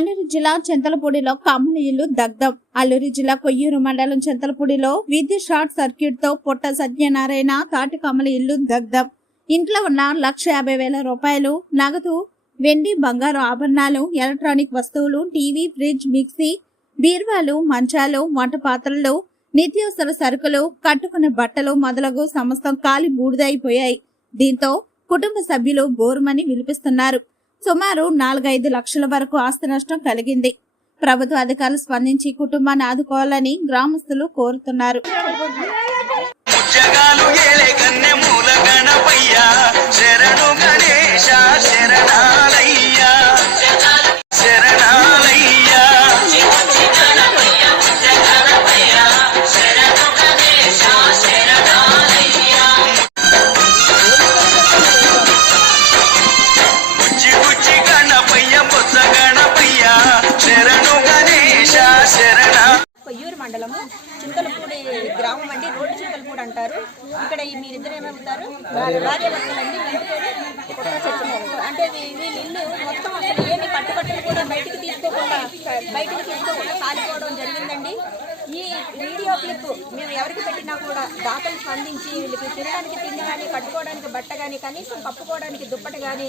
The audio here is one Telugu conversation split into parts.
అల్లూరి జిల్లా చింతలపూడిలో కమ్మల ఇల్లు దగ్ధం. అల్లూరి జిల్లా కొయ్యూరు మండలం చింతలపూడిలో విద్యుత్ షార్ట్ సర్క్యూట్తో పొట్ట సత్యనారాయణ తాటి కమ్మల ఇల్లు దగ్ధం. ఇంట్లో ఉన్న లక్ష యాభై వేల రూపాయలు నగదు వెండి బంగారు ఆభరణాలు ఎలక్ట్రానిక్ వస్తువులు టీవీ ఫ్రిడ్జ్ మిక్సీ బీర్వాలు మంచాలు వంట పాత్రలు నిత్యావసర సరుకులు కట్టుకున్న బట్టలు మొదలగు సమస్తం కాలి బూడిదైపోయాయి. దీంతో కుటుంబ సభ్యులు బోరుమని విలిపిస్తున్నారు సుమారు నాలుగైదు లక్షల వరకు ఆస్తి నష్టం కలిగింది. ప్రభుత్వ అధికారులు స్పందించి కుటుంబాన్ని ఆదుకోవాలని గ్రామస్తులు కోరుతున్నారు. శరణు గణేశ శరణాలయ్య చింతలపూడి గ్రామం అండి. రోడ్డు చింతలపూడి అంటారు. ఇక్కడ మీరిద్దరు ఏమవుతారు? కొత్త చచ్చిపోయారు అంటే వీళ్ళ ఇల్లు మొత్తం అసలు ఏమి కట్టుబట్టలు కూడా బయటికి తీసుకోకుండా బయటికి తీసుకోకుండా కాలిపోవడం జరిగిందండి. వీడియో క్లిప్ మేము ఎవరికి పెట్టినా కూడా దాతలు స్పందించి వీళ్ళకి తినడానికి తిండి కానీ కట్టుకోవడానికి బట్ట కానీ కనీసం కప్పుకోవడానికి దుప్పటి కానీ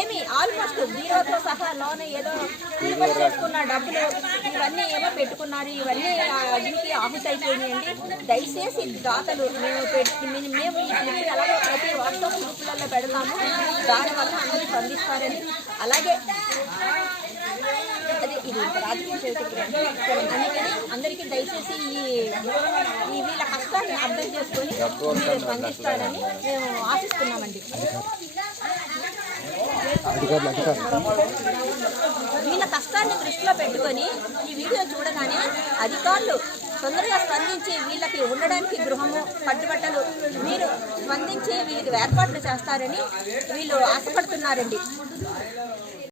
ఏమి ఆల్మోస్ట్ జీరోతో సహా లోన్ ఏదో తిరుపతి చేసుకున్న డబ్బులు ఇవన్నీ ఏమో పెట్టుకున్నారు. ఇవన్నీ ఆ అగ్నికి ఆఫీస్ అయిపోయినాయండి. దయచేసి దాతలు మేము పెట్టి మేము మేము ఈ క్లిప్ ఎలాగో ప్రతి వాట్సాప్ గ్రూపులలో పెడతాము. దానివల్ల అందరూ స్పందిస్తారని. అలాగే అదే ఇది రాజకీయ అందుకని అందరికీ దయచేసి ఈ ఈ వీళ్ళ కష్టాన్ని అర్థం చేసుకొని మీరు స్పందిస్తారని మేము ఆశిస్తున్నామండి. వీళ్ళ కష్టాన్ని దృష్టిలో పెట్టుకొని ఈ వీడియో చూడగానే అధికారులు తొందరగా స్పందించి వీళ్ళకి ఉండడానికి గృహము కట్టుబట్టలు మీరు స్పందించి వీళ్ళకి ఏర్పాట్లు చేస్తారని వీళ్ళు ఆశపడుతున్నారండి.